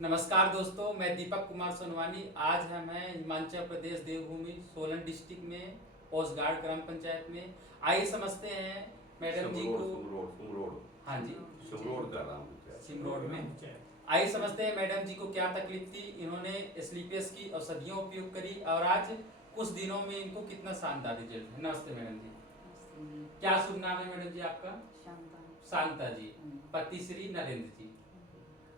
नमस्कार दोस्तों, मैं दीपक कुमार सोनवानी। आज हम हैं हिमाचल प्रदेश देवभूमि सोलन डिस्ट्रिक्ट में ओसगाड़ ग्राम पंचायत में। आइए समझते हैं मैडम जी सुमरोड को। सुमरोड सुमरोड हाँ जी, सुमरोड का नाम है। सिमरोड में। आइए समझते हैं मैडम जी को क्या तकलीफ थी। इन्होंने स्लीपियस की औषधियों उपयोग करी और आज कुछ दिनों में इनको कितना शानदार रिजल्ट है। नमस्ते मैडम जी। क्या शुभ नाम है मैडम जी आपका? शांता। शांता जी। पति श्री नरेंद्र जी।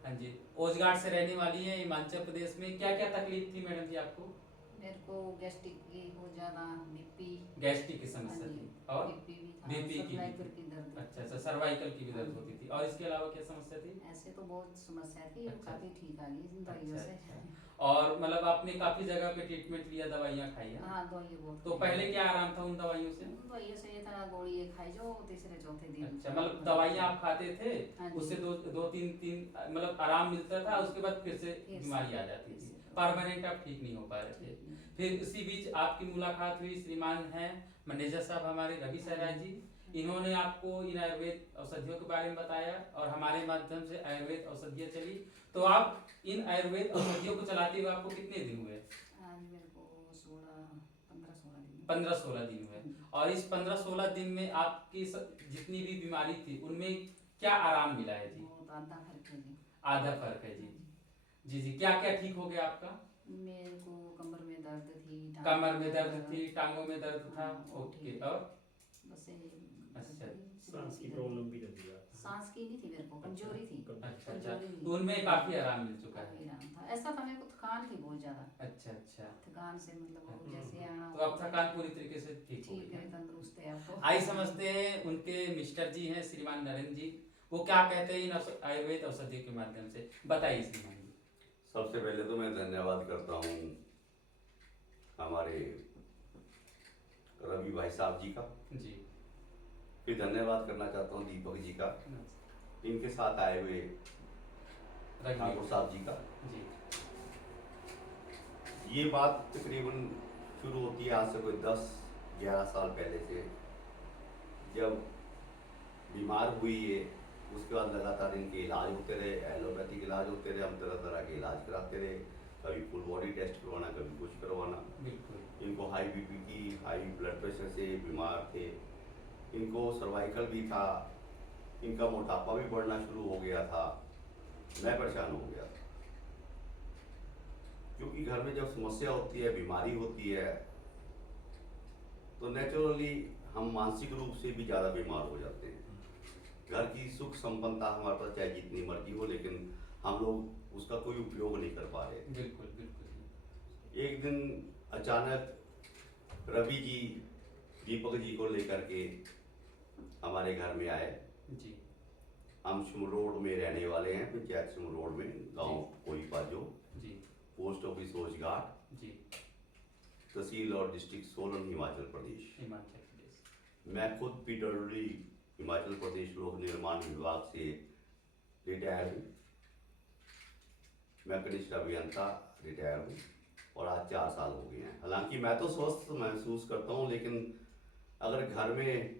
हाँ जी, ओसगाड़ से रहने वाली हैं हिमाचल प्रदेश में। क्या क्या तकलीफ थी मैडम जी आपको? मेरे को गैस्ट्रिक की बहुत ज़्यादा, बीपी। गैस्ट्रिक की समस्या थी और बीपी भी था, बीपी की भी सर्वाइकल थी। की दर्द। अच्छा अच्छा, सर्वाइकल की भी दर्द होती थी। और इसके अलावा क्या समस्या थी? ऐसे तो बहुत समस्या थी, अच्छा, काफ़ी ठीक आ गई इन दवाइयों अच्छा से। अच्छा। और मतलब आपने काफी जगह पे ट्रीटमेंट लिया, दवाइयाँ खाई है? हाँ, दवाइयाँ बहुत तो खाई। पहले क्या आराम था उन दवाइयों से? उन दवाइयों से ये था, गोली ये खाई जो तीसरे चौथे दिन। अच्छा, मतलब दवाइयाँ आप खाते थे, हाँ जी। उससे दो दो तीन तीन मतलब आराम मिलता था, उसके बाद फिर से फिर से- बीमारी आ जाती फिर थी। से। परमानेंट आप ठीक नहीं हो पा रहे थे। ठीक नहीं। फिर इसी बीच आपकी मुलाकात हुई, श्रीमान हैं मैनेजर साहब हमारे रवि सहराज जी। इन्होंने आपको इन आयुर्वेद औषधियों के बारे में बताया और हमारे माध्यम से आयुर्वेद औषधियाँ चली। तो आप इन आयुर्वेद औषधियों को चलाते हुए आपको कितने दिन हुए? आज मेरे को 15-16 दिन। 15-16 दिन हुए। और इस 15-16 दिन में आपकी जितनी भी बीमारी थी उनमें क्या आराम मिला है जी? बहुत आधा फर्क है जी। आधा फर्क है जी। जी जी, क्या क्या ठीक हो गया आपका? मेरे को कमर में दर्द थी, कमर में दर्द थी, टांगों में दर्द था। हाँ, ओके, और बस अच्छा। सांस की प्रॉब्लम भी रहती है। सांस की नहीं थी, मेरे को कमजोरी थी। अच्छा अच्छा, कमजोरी तो उनमें काफी आराम मिल चुका काफी है। आराम था। ऐसा था, मेरे को थकान थी बहुत ज्यादा। अच्छा अच्छा, थकान से मतलब वो जैसे आना तो अब थकान पूरी तरीके से ठीक हो ठीक गई है, है। तंदुरुस्त है अब तो। आइए समझते हैं उनके मिस्टर जी हैं श्रीमान नरेंद्र जी, वो क्या कहते हैं इन आयुर्वेद औषधि के माध्यम से। बताइए श्रीमान जी। सबसे पहले तो मैं धन्यवाद करता हूँ हमारे रवि भाई साहब जी का। जी, फिर धन्यवाद करना चाहता हूँ दीपक जी का, इनके साथ आए हुए ठाकुर साहब जी का। जी ये बात तकरीबन शुरू होती है आज से कोई 10-11 साल पहले से, जब बीमार हुई है। उसके बाद लगातार इनके इलाज होते रहे, एलोपैथिक इलाज होते रहे, हम तरह तरह के इलाज कराते रहे। कभी फुल बॉडी टेस्ट करवाना, कभी कुछ करवाना। बिल्कुल। इनको हाई बीपी की, हाई ब्लड प्रेशर से बीमार थे। इनको सर्वाइकल भी था, इनका मोटापा भी बढ़ना शुरू हो गया था। मैं परेशान हो गया था, क्योंकि घर में जब समस्या होती है, बीमारी होती है, तो नेचुरली हम मानसिक रूप से भी ज़्यादा बीमार हो जाते हैं। घर की सुख संपन्नता हमारे पास चाहे जितनी मर्जी हो, लेकिन हम लोग उसका कोई उपयोग नहीं कर पा रहे। बिल्कुल बिल्कुल। एक दिन अचानक रवि जी दीपक जी को लेकर के हमारे घर में आए। जी हम सिमरोड में रहने वाले हैं, पंचायत सिमरोड में, गांव कोई पाजो, जी पोस्ट ऑफिस ओसगाड़, जी, तहसील और डिस्ट्रिक्ट सोलन, हिमाचल प्रदेश। हिमाचल प्रदेश। मैं खुद पीडब्ल्यूडी हिमाचल प्रदेश लोक निर्माण विभाग से रिटायर हूँ। मैं कनिष्ठ अभियंता रिटायर हूँ और आज 4 साल हो गए हैं। हालांकि मैं तो स्वस्थ महसूस करता हूँ, लेकिन अगर घर में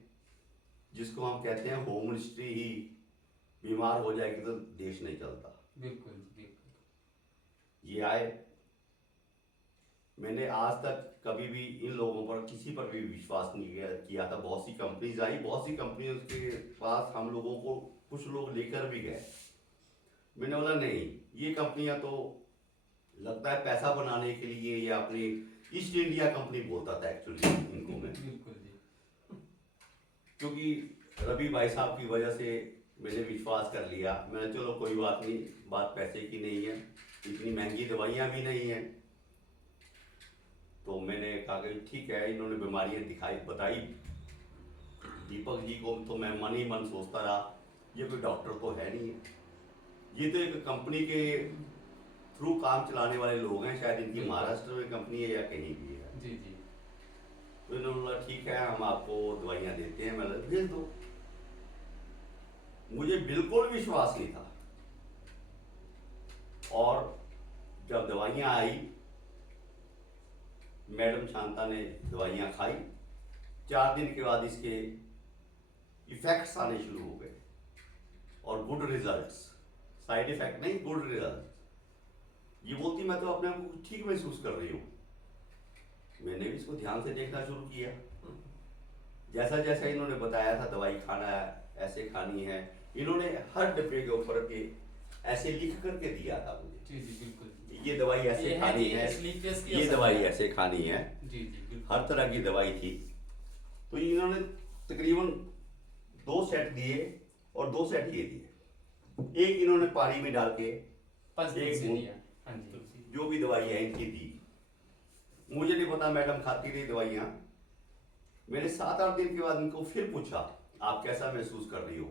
जिसको हम कहते हैं होम मिनिस्ट्री ही बीमार हो जाएगी तो देश नहीं चलता। बिल्कुल बिल्कुल। ये आए, मैंने आज तक कभी भी इन लोगों पर किसी पर भी विश्वास नहीं किया था। बहुत सी कंपनीज आई, बहुत सी कंपनी के पास हम लोगों को कुछ लोग लेकर भी गए। मैंने बोला नहीं, ये कंपनियां तो लगता है पैसा बनाने के लिए, या अपनी ईस्ट इंडिया कंपनी बोलता था एक्चुअली इनको मैं, बिल्कुल जी। क्योंकि रवि भाई साहब की वजह से मैंने विश्वास कर लिया। मैंने चलो कोई बात नहीं, बात पैसे की नहीं है, इतनी महंगी दवाइयाँ भी नहीं है। तो मैंने कहा कि ठीक है, इन्होंने बीमारियां दिखाई बताई दीपक जी को, तो मैं मन ही मन सोचता रहा ये कोई डॉक्टर तो है नहीं है, ये तो एक कंपनी के थ्रू काम चलाने वाले लोग हैं, शायद इनकी महाराष्ट्र में कंपनी है या कहीं भी है। जी जी। तो इन्होंने बोला ठीक है, हम आपको दवाइयाँ देते हैं, मैंने भेज दो। मुझे बिल्कुल विश्वास नहीं था। और जब दवाइयाँ आई, मैडम शांता ने दवाइयाँ खाई, 4 दिन के बाद इसके इफेक्ट्स आने शुरू हो गए और गुड रिजल्ट्स। साइड इफेक्ट नहीं, गुड रिजल्ट। ये बोलती मैं तो अपने आप को ठीक महसूस कर रही हूँ। मैंने भी इसको ध्यान से देखना शुरू किया। जैसा जैसा इन्होंने बताया था दवाई खाना है, ऐसे खानी है, इन्होंने हर डिब्बे के ऊपर के ऐसे लिख करके दिया था मुझे। जी जी बिल्कुल। ये दवाई ऐसे ये खानी जी, है, स्लीपियस की ये असर दवाई है। ऐसे खानी है, जी जी बिल्कुल। हर तरह की दवाई थी। तो इन्होंने तकरीबन 2 सेट दिए और 2 सेट ये दिए। एक इन्होंने पानी में डाल के पंचतुलसी एक दिया। हाँ जी। जो भी दवाई है इनकी दी। मुझे नहीं पता, मैडम खाती रही दवाइयाँ। मैंने 7-8 दिन के बाद इनको फिर पूछा आप कैसा महसूस कर रही हो?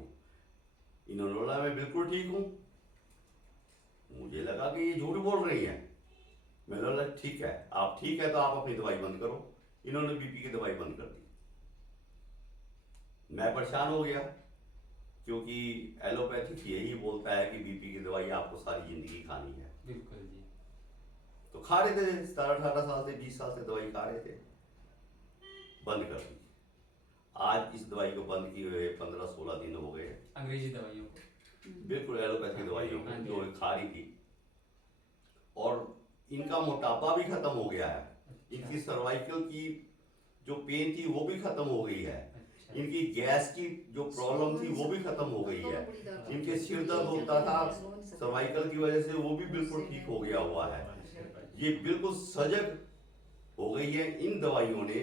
इन्होंने बोला मैं बिल्कुल ठीक हूँ। मुझे लगा कि ये झूठ बोल रही है। मैंने बोला ठीक है, आप ठीक है तो आप अपनी दवाई बंद करो। इन्होंने बीपी की दवाई बंद कर दी। मैं परेशान हो गया क्योंकि एलोपैथिक यही बोलता है कि बीपी की दवाई आपको सारी जिंदगी खानी है। बिल्कुल जी। तो खा रहे थे, 17-18 साल से 20 साल से दवाई खा रहे थे, बंद कर दी। आज इस दवाई को बंद किए हुए 15-16 दिन हो गए। अंग्रेजी दवाइयों को। बिल्कुल एलोपैथिक दवाइयों को हाँ जी। जो खा रही थी, और इनका मोटापा भी खत्म हो गया है। इनकी सर्वाइकल की जो पेन थी वो भी खत्म हो गई है। अच्छा। इनकी गैस की जो प्रॉब्लम थी वो भी खत्म हो गई है। इनके सिर दर्द होता था सर्वाइकल की वजह से, वो भी बिल्कुल ठीक हो गया हुआ है। ये बिल्कुल सजग हो गई है। इन दवाइयों ने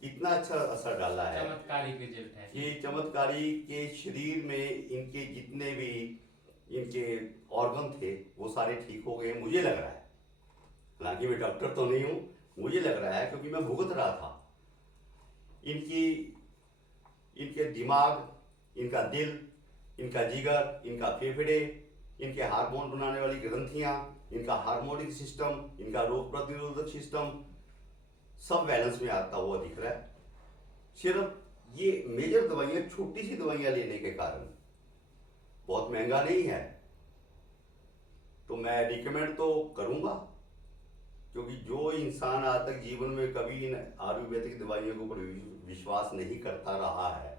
इतना अच्छा असर डाला है चमत्कारिक रिजल्ट है। कि चमत्कारी के शरीर में इनके जितने भी इनके ऑर्गन थे वो सारे ठीक हो गए, मुझे लग रहा है। हालांकि मैं डॉक्टर तो नहीं हूँ, मुझे लग रहा है क्योंकि मैं भुगत रहा था। इनके दिमाग, इनका दिल, इनका जिगर, इनका फेफड़े, इनके हार्मोन बनाने वाली ग्रंथियां, इनका हार्मोनिक सिस्टम, इनका रोग प्रतिरोधक सिस्टम सब बैलेंस में आता हुआ दिख रहा है। सिर्फ ये मेजर दवाइयाँ, छोटी सी दवाइयाँ लेने के कारण, बहुत महंगा नहीं है, तो मैं रिकमेंड तो करूँगा। क्योंकि जो इंसान आज तक जीवन में कभी इन आयुर्वेदिक दवाइयों के ऊपर विश्वास नहीं करता रहा है,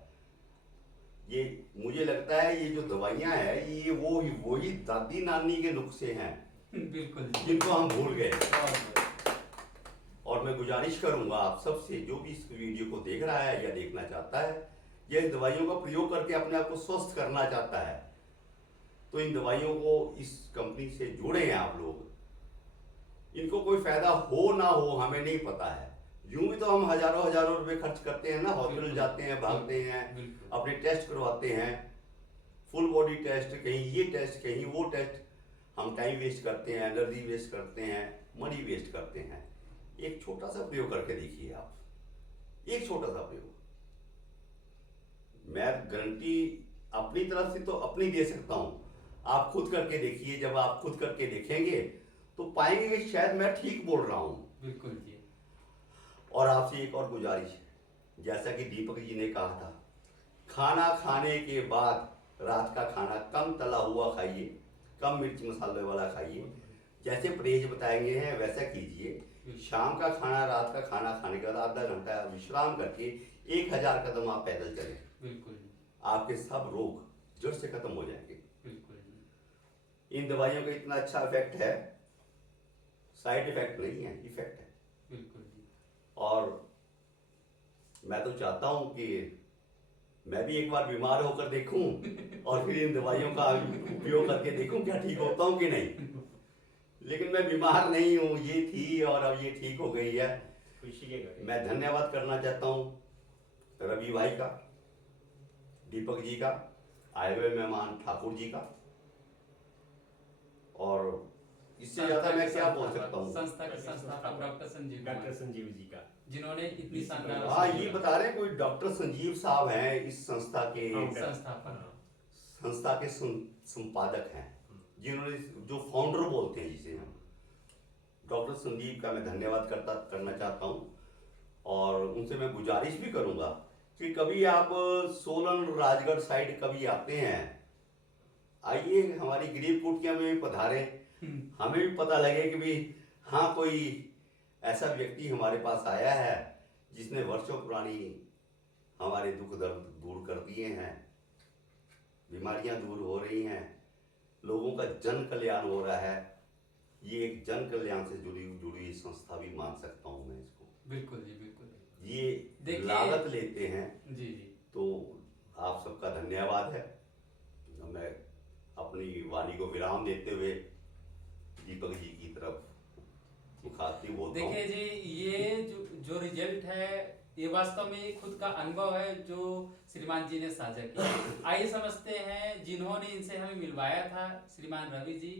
ये मुझे लगता है ये जो दवाइयाँ हैं ये वही दादी नानी के नुस्खे हैं बिल्कुल जिनको हम भूल गए। बहुत। और मैं गुजारिश करूंगा आप सबसे, जो भी इस वीडियो को देख रहा है या देखना चाहता है या इन दवाइयों का प्रयोग करके अपने आप को स्वस्थ करना चाहता है, तो इन दवाइयों को, इस कंपनी से जुड़े हैं आप लोग। इनको कोई फायदा हो ना हो हमें नहीं पता है। यूं भी तो हम हजारों रुपए खर्च करते हैं ना, हॉस्पिटल जाते हैं, भागते हैं, अपने टेस्ट करवाते हैं, फुल बॉडी टेस्ट, कहीं ये टेस्ट कहीं वो टेस्ट। हम टाइम वेस्ट करते हैं, एनर्जी वेस्ट करते हैं, मनी वेस्ट करते हैं। एक छोटा सा प्रयोग करके देखिए आप, एक छोटा सा प्रयोग। मैं गारंटी अपनी तरफ से तो अपनी दे सकता हूं, आप खुद करके देखिए। जब आप खुद करके देखेंगे तो पाएंगे कि शायद मैं ठीक बोल रहा हूं। बिल्कुल जी। और आपसे एक और गुजारिश है, जैसा कि दीपक जी ने कहा था, खाना खाने के बाद रात का खाना कम तला हुआ खाइए, कम मिर्च मसाले वाला खाइए। जैसे परहेज बताएंगे हैं वैसा कीजिए। शाम का खाना, रात का खाना खाने के बाद आधा घंटा विश्राम करके 1000 कदम आप पैदल चलें। बिल्कुल। आपके सब रोग जड़ से खत्म हो जाएंगे। बिल्कुल। इन दवाइयों का इतना अच्छा इफेक्ट है, साइड इफेक्ट नहीं है, इफेक्ट है। बिल्कुल जी। और मैं तो चाहता हूं कि मैं भी एक बार बीमार होकर देखूं और फिर इन दवाइयों का उपयोग करके देखूं क्या ठीक होता हूं कि नहीं। लेकिन मैं बीमार नहीं हूं, ये थी और अब ये ठीक हो गई है। खुशी के घड़ी। मैं धन्यवाद करना चाहता हूं रवि भाई का, दीपक जी का, आए हुए मेहमान ठाकुर जी का, और इससे ज्यादा मैं क्या बोल सकता हूँ। संस्था के संस्थापक डॉक्टर संजीव जी का, जिन्होंने इतनी शानदार हाँ, ये बता रहे हैं कोई डॉक्टर संजीव साहब हैं, इस संस्था के संस्थापक, संस्था के संपादक हैं, जिन्होंने जो फाउंडर बोलते हैं जिसे हम, डॉक्टर संदीप का मैं धन्यवाद करना चाहता हूँ। और उनसे मैं गुजारिश भी करूँगा कि कभी आप सोलन राजगढ़ साइड कभी आते हैं, आइए हमारी गरीब कुटिया में भी पधारें, हमें भी पता लगे कि भी हाँ कोई ऐसा व्यक्ति हमारे पास आया है जिसने वर्षों पुरानी हमारे दुख दर्द दूर कर दिए हैं, बीमारियां दूर हो रही हैं, लोगों का जन कल्याण हो रहा है। ये एक जन कल्याण से जुड़ी जुड़ी संस्था भी मान सकता हूँ मैं इसको। बिल्कुल जी, बिल्कुल। ये देखिए- लागत लेते हैं, जी जी। तो आप सबका धन्यवाद है। मैं अपनी वाणी को विराम देते हुए दीपक जी की तरफ मुखातिब होता हूँ। देखिए जी, ये जो रिजल्ट है, ये वास्तव में खुद का अनुभव है जो श्रीमान जी ने साझा किया। आइए समझते हैं जिन्होंने इनसे हमें मिलवाया था, श्रीमान रवि जी,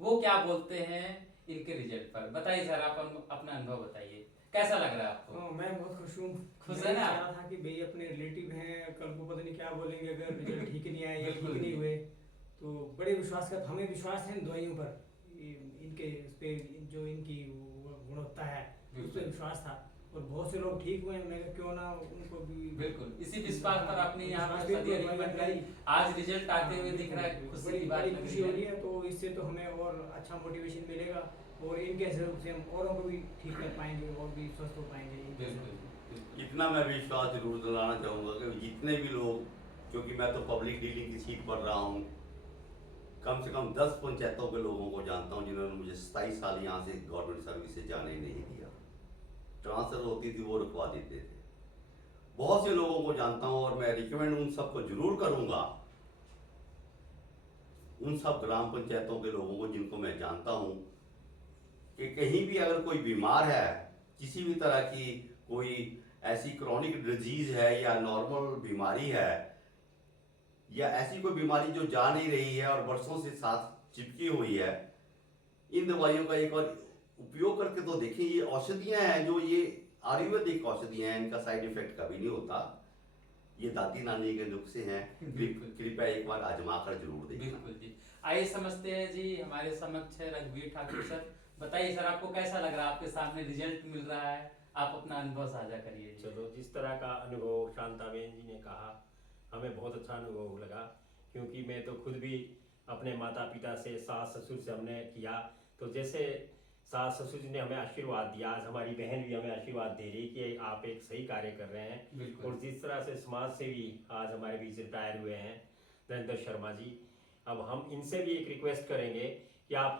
वो क्या बोलते हैं इनके रिजल्ट पर। बताइए सर, आप अपना अनुभव बताइए, कैसा लग रहा है आपको? हाँ, मैं बहुत खुश हूँ। खुश मैं है ना? चाह रहा था कि भाई अपने रिलेटिव हैं, कल को पता नहीं क्या बोलेंगे अगर रिजल्ट ठीक नहीं आए या बिल्कुल ठीक नहीं जी। हुए। तो बड़े विश्वास कर, हमें विश्वास है इन दवाइयों पर, इनके उस पे जो इनकी गुणवत्ता है उस पर बिल्कुल। विश्वास था। और बहुत से लोग ठीक हुए हैं, मैं कहा क्यों ना उनको भी। बिल्कुल, इसी विश्वास पर आपने यहाँ विश्वास पर पे सदिया दवाइयाँ रिकमेंड दिलाई। करी, आज रिजल्ट आते हुए दिख रहा है, खुशी बड़ी की बात बड़ी लग खुशी हो रही रही है। है। तो इससे तो हमें और अच्छा मोटिवेशन मिलेगा और इनके सहयोग से हम औरों को भी ठीक कर पाएंगे और भी स्वस्थ हो पाएंगे। बिल्कुल बिल्कुल। इतना मैं विश्वास जरूर दिलाना चाहूँगा कि जितने भी लोग, क्योंकि मैं तो पब्लिक डीलिंग की सीट पर रहा हूँ, कम से कम 10 पंचायतों के लोगों को जानता हूँ जिन्होंने मुझे 27 साल यहाँ से गवर्नमेंट सर्विस से जाने नहीं दिया। ट्रांसफर होती थी वो रुकवा देते थे। बहुत से लोगों को जानता हूँ और मैं रिकमेंड उन सबको जरूर करूँगा, उन सब ग्राम पंचायतों के लोगों को जिनको मैं जानता हूँ, कि कहीं भी अगर कोई बीमार है, किसी भी तरह की कोई ऐसी क्रॉनिक डिजीज है या नॉर्मल बीमारी है या ऐसी कोई बीमारी जो जा नहीं रही है और वर्षों से साथ चिपकी हुई है, इन दवाइयों का एक बार उपयोग करके तो देखिए। ये औषधियाँ हैं, जो ये आयुर्वेदिक औषधियाँ हैं, इनका साइड इफेक्ट कभी नहीं होता। ये दादी नानी के नुस्खे हैं, कृपया एक बार आजमा कर जरूर देखना। बिल्कुल जी। आइए समझते हैं जी, हमारे समक्ष है रघुवीर ठाकुर सर। बताइए सर, आपको कैसा लग रहा है, आपके सामने रिजल्ट मिल रहा है, आप अपना अनुभव साझा करिए जी। चलो, जिस तरह का अनुभव शांताबेन जी ने कहा, हमें बहुत अच्छा अनुभव लगा, क्योंकि मैं तो खुद भी अपने माता पिता से, सास ससुर से हमने किया। तो जैसे सास ससुर जी ने हमें आशीर्वाद दिया, आज हमारी बहन भी हमें आशीर्वाद दे रही कि आप एक सही कार्य कर रहे हैं। बिल्कुल। और जिस तरह से समाज सेवी आज हमारे बीच रिटायर हुए हैं नरेंद्र शर्मा जी, अब हम इनसे भी एक रिक्वेस्ट करेंगे कि आप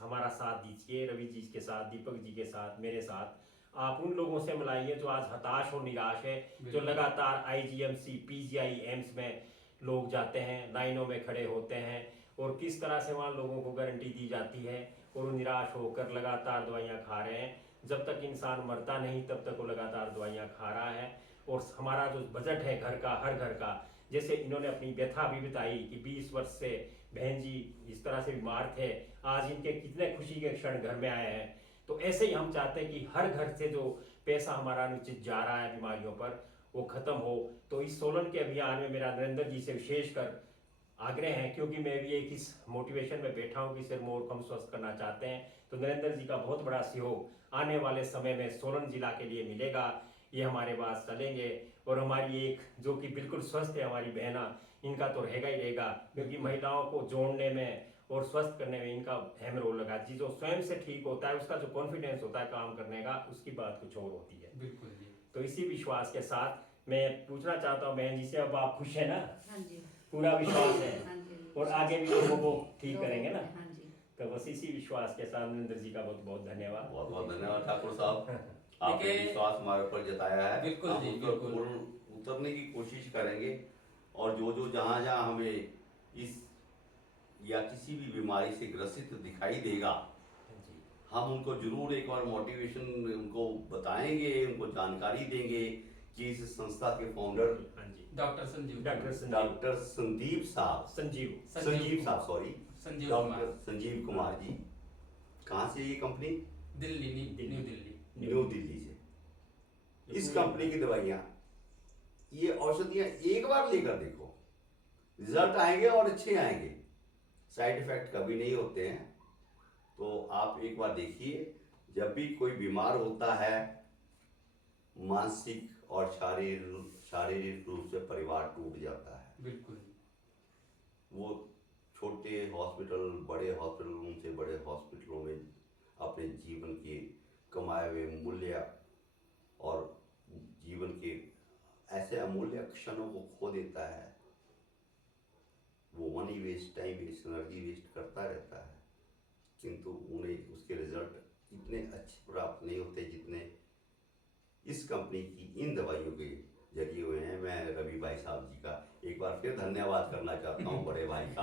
हमारा साथ दीजिए, रवि जी के साथ, दीपक जी के साथ, मेरे साथ। आप उन लोगों से मिलाइए जो आज हताश और निराश है, जो बिल्कुल। लगातार आईजीएमसी, पीजीआई, एम्स में लोग जाते हैं, लाइनों में खड़े होते हैं, और किस तरह से वहाँ लोगों को गारंटी दी जाती है और वो निराश होकर लगातार दवाइयाँ खा रहे हैं। जब तक इंसान मरता नहीं तब तक वो लगातार दवाइयाँ खा रहा है। और हमारा जो बजट है घर का, हर घर का, जैसे इन्होंने अपनी व्यथा भी बताई कि 20 वर्ष से बहन जी इस तरह से बीमार थे, आज इनके कितने खुशी के क्षण घर में आए हैं। तो ऐसे ही हम चाहते हैं कि हर घर से जो पैसा हमारा अनुचित जा रहा है बीमारियों पर, वो खत्म हो। तो इस सोलन के अभियान में मेरा नरेंद्र जी से विशेषकर आग्रह है, क्योंकि मैं भी एक इस मोटिवेशन में बैठा हूँ कि सिरमौर को हम स्वस्थ करना चाहते हैं। तो नरेंद्र जी का बहुत बड़ा सहयोग आने वाले समय में सोलन जिला के लिए मिलेगा। ये हमारे पास चलेंगे और हमारी एक जो कि बिल्कुल स्वस्थ है हमारी बहना, इनका तो रहेगा ही रहेगा, क्योंकि महिलाओं को जोड़ने में और स्वस्थ करने में इनका अहम रोल लगा। जी, जो स्वयं से ठीक होता है उसका जो कॉन्फिडेंस होता है काम करने का, उसकी बात कुछ और होती है। बिल्कुल जी। तो इसी विश्वास के साथ मैं पूछना चाहता हूँ बहन जी से, अब आप खुश है ना? हाँ जी। पूरा विश्वास है हाँ जी। और आगे भी लोगों को ठीक करेंगे ना? हाँ जी। तो बस इसी विश्वास के साथ नरेंद्र जी का बहुत बहुत धन्यवाद। बहुत बहुत धन्यवाद ठाकुर साहब, आपने देखिए- विश्वास हमारे ऊपर जताया है। बिल्कुल हम जी, उस पर बिल्कुल। पूर्ण उतरने की कोशिश करेंगे और जो जहाँ जहाँ हमें इस या किसी भी बीमारी से ग्रसित दिखाई देगा, जी, हम उनको जरूर एक बार मोटिवेशन उनको बताएंगे, उनको जानकारी देंगे कि इस संस्था के फाउंडर हाँ जी, डॉक्टर संजीव डॉक्टर संदीप साहब, संजीव संजीव साहब, सॉरी, संजीव डॉक्टर कुमार, संजीव कुमार जी, कहाँ से ये company? Delhi, new Delhi. Delhi. New Delhi से। इस कंपनी की दवाइयाँ, ये औषधियाँ एक बार लेकर देखो, रिजल्ट आएंगे और अच्छे आएंगे, साइड इफेक्ट कभी नहीं होते हैं। तो आप एक बार देखिए, जब भी कोई बीमार होता है, मानसिक और शारीरिक रूप से परिवार टूट जाता है। बिल्कुल। वो छोटे हॉस्पिटल, बड़े हॉस्पिटल, उनसे बड़े हॉस्पिटलों में अपने जीवन के कमाए हुए मूल्य और जीवन के ऐसे अमूल्य क्षणों को खो देता है। वो money waste, time waste, energy waste करता रहता है। किंतु उन्हें उसके रिजल्ट इतने अच्छे प्राप्त नहीं होते जितने इस कंपनी की इन दवाइयों के जरिए हुए हैं। मैं रवि भाई साहब जी का एक बार फिर धन्यवाद करना चाहता हूँ, बड़े भाई का,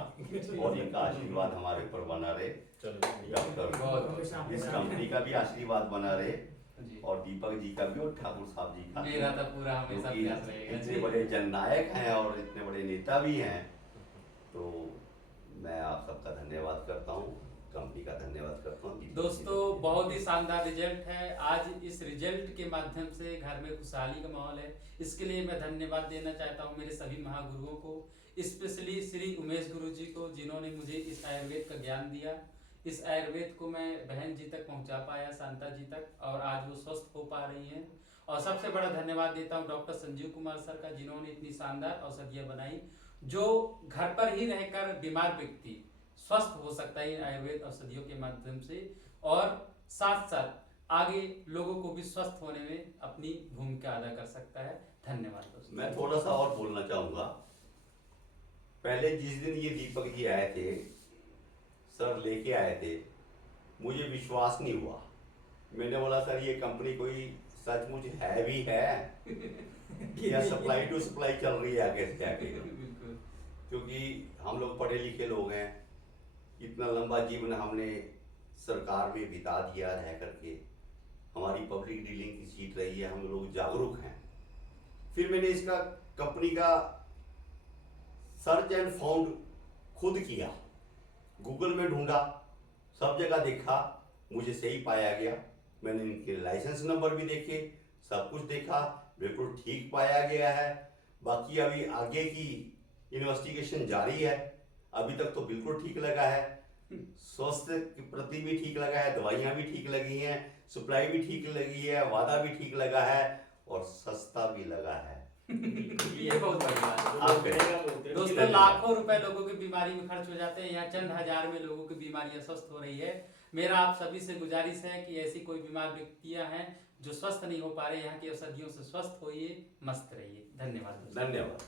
और इनका आशीर्वाद हमारे ऊपर बना रहे। डॉक्टर बहुत इस कंपनी का भी आशीर्वाद बना रहे, जी। और दीपक जी का भी, और ठाकुर साहब जी का, मेरा तो पूरा हमेशा क्योंकि प्रयास रहेगा इतने जी। बड़े जननायक हैं और इतने बड़े नेता भी हैं। तो मैं आप सबका धन्यवाद करता हूँ, कंपनी का धन्यवाद करता हूँ। दोस्तों बहुत ही शानदार रिजल्ट है। आज इस रिजल्ट के माध्यम से घर में खुशहाली का माहौल है। इसके लिए मैं धन्यवाद देना चाहता हूँ मेरे सभी महागुरुओं को, स्पेशली श्री उमेश गुरु जी को, जिन्होंने मुझे इस आयुर्वेद का ज्ञान दिया। इस आयुर्वेद को मैं बहन जी तक पहुँचा पाया, शांता जी तक, और आज वो स्वस्थ हो पा रही हैं। और सबसे बड़ा धन्यवाद देता हूँ डॉक्टर संजीव कुमार सर का, जिन्होंने इतनी शानदार औषधियाँ बनाई, जो घर पर ही रहकर बीमार व्यक्ति स्वस्थ हो सकता है इन आयुर्वेद औषधियों के माध्यम से, और साथ साथ आगे लोगों को भी स्वस्थ होने में अपनी भूमिका अदा कर सकता है। धन्यवाद दोस्तों। मैं थोड़ा सा और बोलना चाहूँगा। पहले जिस दिन ये दीपक जी आए थे, सर लेके आए थे, मुझे विश्वास नहीं हुआ। मैंने बोला सर ये कंपनी कोई सचमुच है भी है या सप्लाई टू सप्लाई चल रही है आगे से आगे, बिल्कुल। क्योंकि हम लोग पढ़े लिखे लोग हैं, इतना लंबा जीवन हमने सरकार में बिता दिया रह करके, हमारी पब्लिक डीलिंग की सीट रही है, हम लोग जागरूक हैं। फिर मैंने इसका कंपनी का सर्च एंड फाउंड खुद किया, गूगल में ढूंढा, सब जगह देखा, मुझे सही पाया गया। मैंने इनके लाइसेंस नंबर भी देखे, सब कुछ देखा, बिल्कुल ठीक पाया गया है। बाकी अभी आगे की इन्वेस्टिगेशन जारी है। अभी तक तो बिल्कुल ठीक लगा है, स्वास्थ्य के प्रति भी ठीक लगा है, दवाइयाँ भी ठीक लगी हैं, सप्लाई भी ठीक लगी है, वादा भी ठीक लगा है, और सस्ता भी लगा है। ये बहुत बड़ी बात है। आप करें। दोस्तों लाखों रुपए लोगों की बीमारी में खर्च हो जाते हैं, यहाँ चंद हजार में लोगों की बीमारियां स्वस्थ हो रही है। मेरा आप सभी से गुजारिश है कि ऐसी कोई बीमार व्यक्तियां हैं जो स्वस्थ नहीं हो पा रहे, यहाँ की औषधियों से स्वस्थ होइए, मस्त रहिए। धन्यवाद दोस्तों। धन्यवाद।